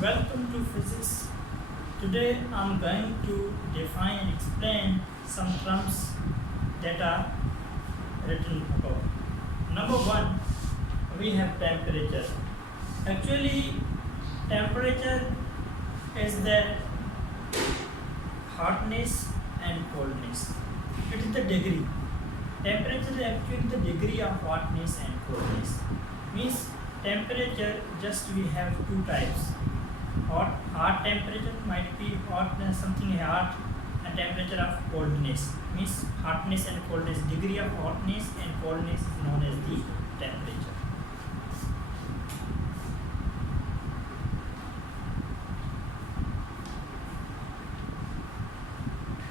Welcome to physics. Today I'm going to define and explain some terms that are written above. Number one, we have temperature. Actually, temperature is the hotness and coldness. It is the degree. Temperature is actually the degree of hotness and coldness. Means temperature just we have two types. Hot temperature might be hotness, something hot, and temperature of coldness. Means hotness and coldness. Degree of hotness and coldness is known as the temperature.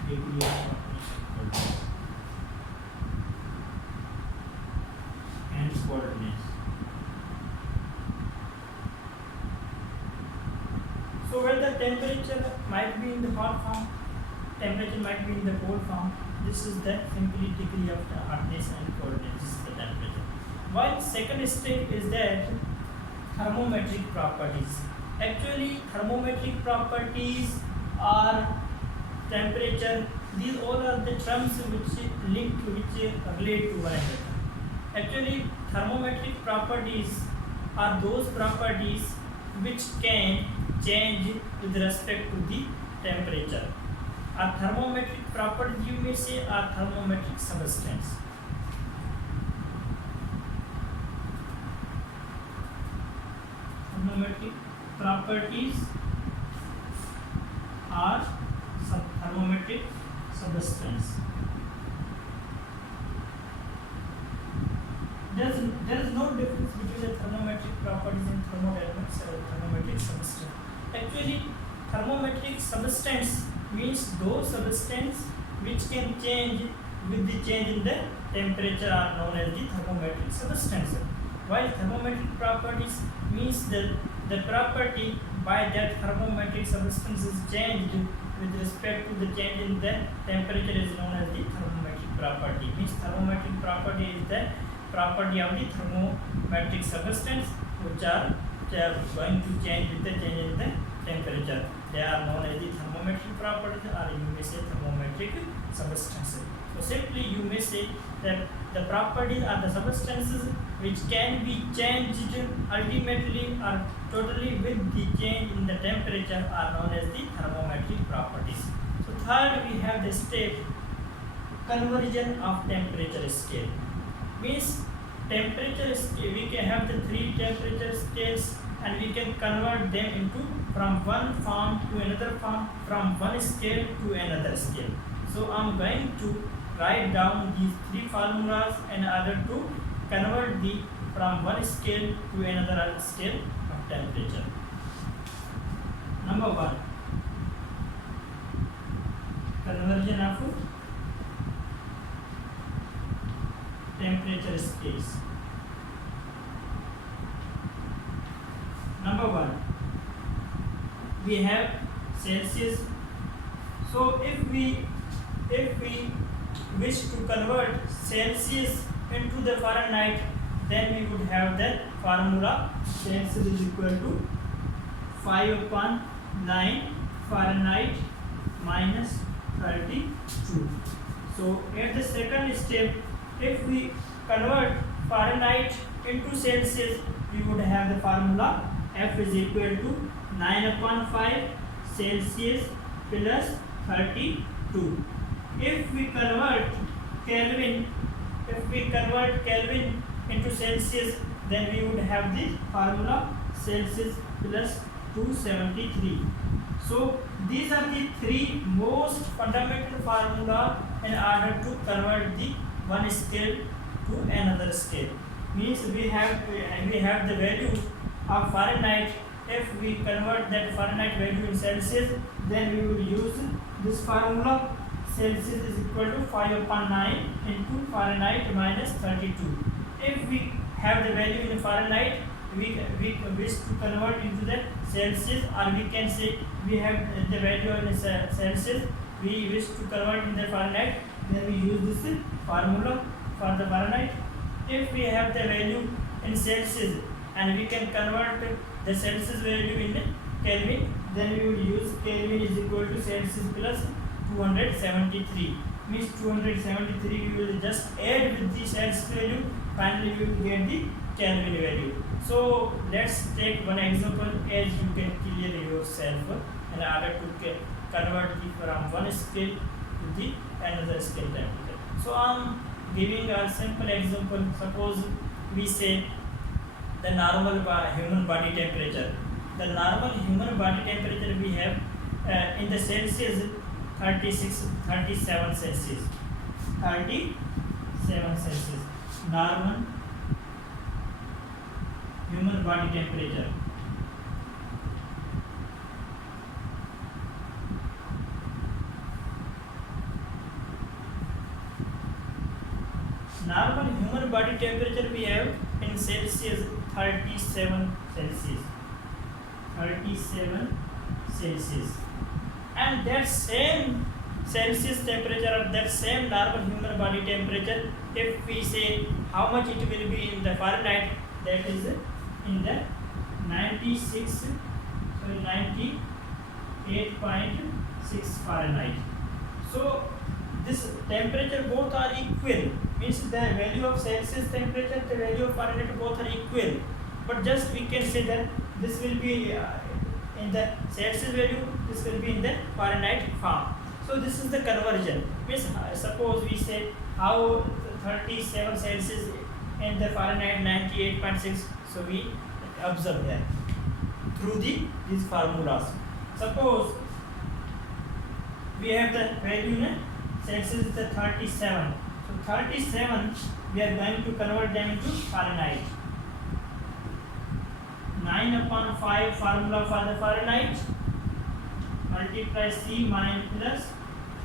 Degree of hotness and coldness. So where the temperature might be in the hot form, temperature might be in the cold form. This is the simply degree of the hotness and coldness. This is the temperature. While second step is that thermometric properties. Actually, thermometric properties are temperature. These all are the terms which relate to one another. Actually, thermometric properties are those properties which can change with respect to the temperature. A thermometric property, you may say, a thermometric substance. Thermometric properties are thermometric substance. There is no difference between the thermometric properties and thermodynamics or thermometric substance. Actually, thermometric substance means those substance which can change with the change in the temperature are known as the thermometric substance. While thermometric properties means the property by that thermometric substance is changed with respect to the change in the temperature is known as the thermometric property. Means thermometric property is the property of the thermometric substance which are going to change with the change in the temperature. They are known as the thermometric properties, or you may say thermometric substances. So simply you may say that the properties are the substances which can be changed ultimately or totally with the change in the temperature are known as the thermometric properties. So third, we have the step conversion of temperature scale. Means temperature scale, we can have the three temperature scales and we can convert them into from one form to another form, from one scale to another scale. So I am going to write down these three formulas in order to convert the from one scale to another scale of temperature. Number one, conversion of temperature scales. Number one, we have Celsius. So if we wish to convert Celsius into the Fahrenheit, then we would have the formula Celsius is equal to 5/9 Fahrenheit minus 32. So at the second step, if we convert Fahrenheit into Celsius, we would have the formula F is equal to 9/5 Celsius plus 32. If we convert Kelvin into Celsius, then we would have the formula Celsius plus 273. So these are the three most fundamental formula in order to convert the one scale to another scale. Means we have the value of Fahrenheit. If we convert that Fahrenheit value in Celsius, then we will use this formula. Celsius is equal to 5/9 into Fahrenheit minus 32. If we have the value in Fahrenheit, we wish to convert into the Celsius, or we can say we have the value in Celsius, we wish to convert in the Fahrenheit, then we use this formula for the Fahrenheit. If we have the value in Celsius and we can convert the Celsius value in Kelvin, then we will use Kelvin is equal to Celsius plus 273. Means 273 we will just add with the Celsius value, finally we will get the Kelvin value. So let's take one example as you can clear yourself in order to convert the from one scale to the another scale temperature. So I'm giving a simple example. Suppose we say the normal human body temperature. The normal human body temperature we have in the Celsius 37 Celsius. 37 Celsius. Normal human body temperature. Normal human body temperature we have in Celsius 37 Celsius. 37 Celsius. And that same Celsius temperature or that same normal human body temperature, if we say how much it will be in the Fahrenheit, that is in the 98.6 Fahrenheit. So this temperature both are equal, means the value of Celsius temperature, the value of Fahrenheit both are equal, but just we can say that this will be in the Celsius value, this will be in the Fahrenheit form. So this is the conversion. Means suppose we say how 37 Celsius and the Fahrenheit 98.6. So we observe that through these formulas. Suppose we have the value in Celsius is the 37. So 37 we are going to convert them into Fahrenheit. 9/5 formula for the Fahrenheit, multiply C minus plus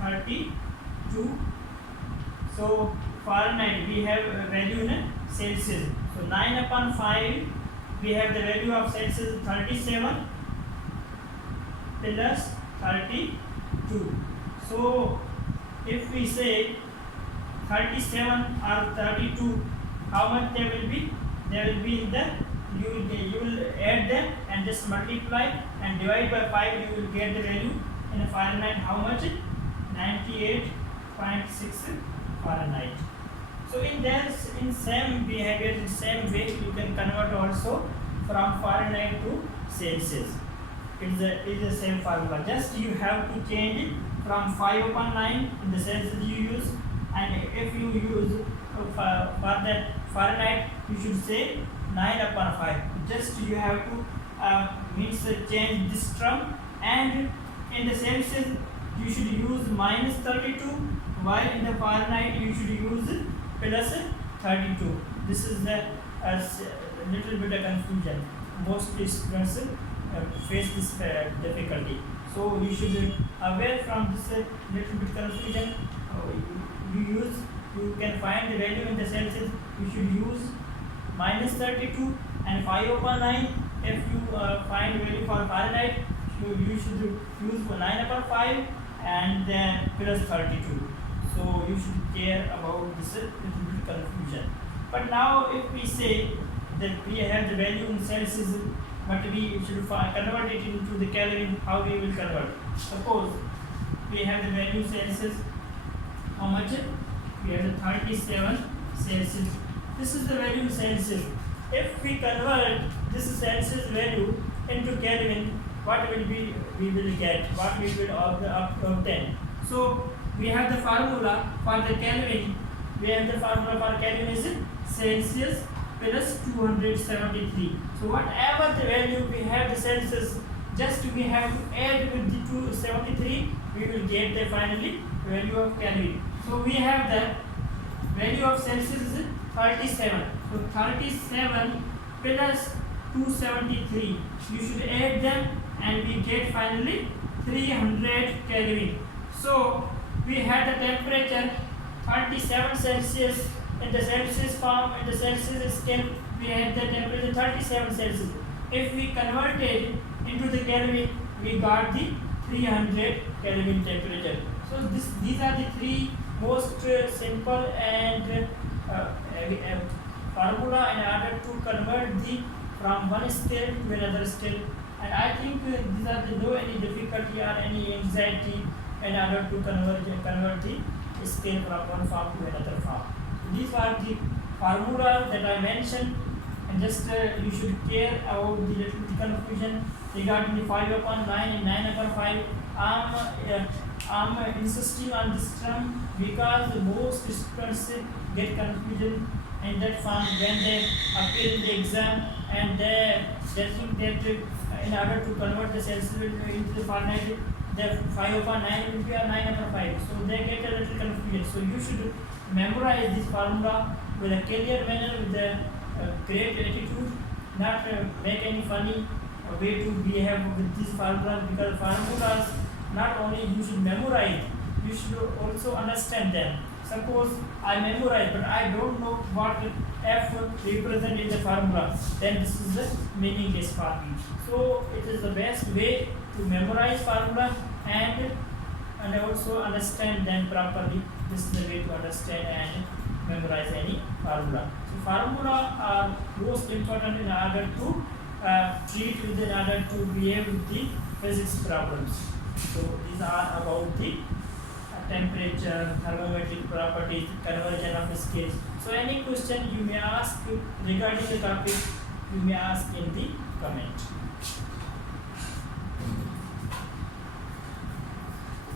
32. So Fahrenheit we have a value in Celsius. So 9/5 we have the value of Celsius 37 plus 32. So if we say 37 or 32, how much they will be? They will be in the, you will add them and just multiply and divide by 5, you will get the value in Fahrenheit. How much? 98.6 Fahrenheit. So in same behavior, in same way, you can convert also from Fahrenheit to Celsius. It is the same formula. Just you have to change it from 5/9 in the Celsius you use, and if you use for that Fahrenheit, you should say 9/5. Just you have to change this term, and in the Celsius you should use minus 32, while in the Fahrenheit you should use plus 32. This is the little bit of confusion. Mostly students face this difficulty. So you should be aware from this little bit confusion. You can find the value in the Celsius. You should use minus 32 and 5/9. If you find value for Fahrenheit, you should use 9/5 and then plus 32. So you should care about this little bit confusion. But now if we say that we have the value in Celsius, but we should convert it into the Kelvin, how we will convert? Suppose we have the value Celsius, how much? We have the 37 Celsius. This is the value Celsius. If we convert this Celsius value into Kelvin, what will be we will get? What we will obtain? So we have the formula for the Kelvin. We have the formula for Kelvin is Celsius plus 273. So whatever the value we have the Celsius, just we have to add with the 273, we will get the finally value of Kelvin. So we have the value of Celsius is 37. So 37 plus 273, you should add them and we get finally 300 Kelvin. So we had the temperature 37 Celsius in the Celsius form, in the Celsius scale we had the temperature 37 Celsius. If we converted into the Kelvin, we got the 300 Kelvin temperature. So these are the three most simple and formula in order to convert the from one scale to another scale And I think these are the no any difficulty or any anxiety in order to convert the scale from one form to another form. So these are the formula that I mentioned, and just you should care about the little bit confusion regarding the 5 upon 9 and 9 upon 5. I'm insisting on this term because most students get confusion in that form when they appear in the exam, and they think that in order to convert the cells into the finite, the 5 upon 9 will be a 9 upon 5. So they get a little confusion. So you should memorize this formula with a clear manner, with a great attitude, not make any funny way to behave with these formulas, because formulas not only you should memorize, you should also understand them. Suppose I memorize but I don't know what f represent in the formula, then this is the meaningless for me. So it is the best way to memorize formula and also understand them properly. This is the way to understand and memorize any formula. So formula are most important in order to treat with, in order to behave with the physics problems. So these are about the temperature, thermometric properties, conversion of scales. So any question you may ask regarding the topic, you may ask in the comment.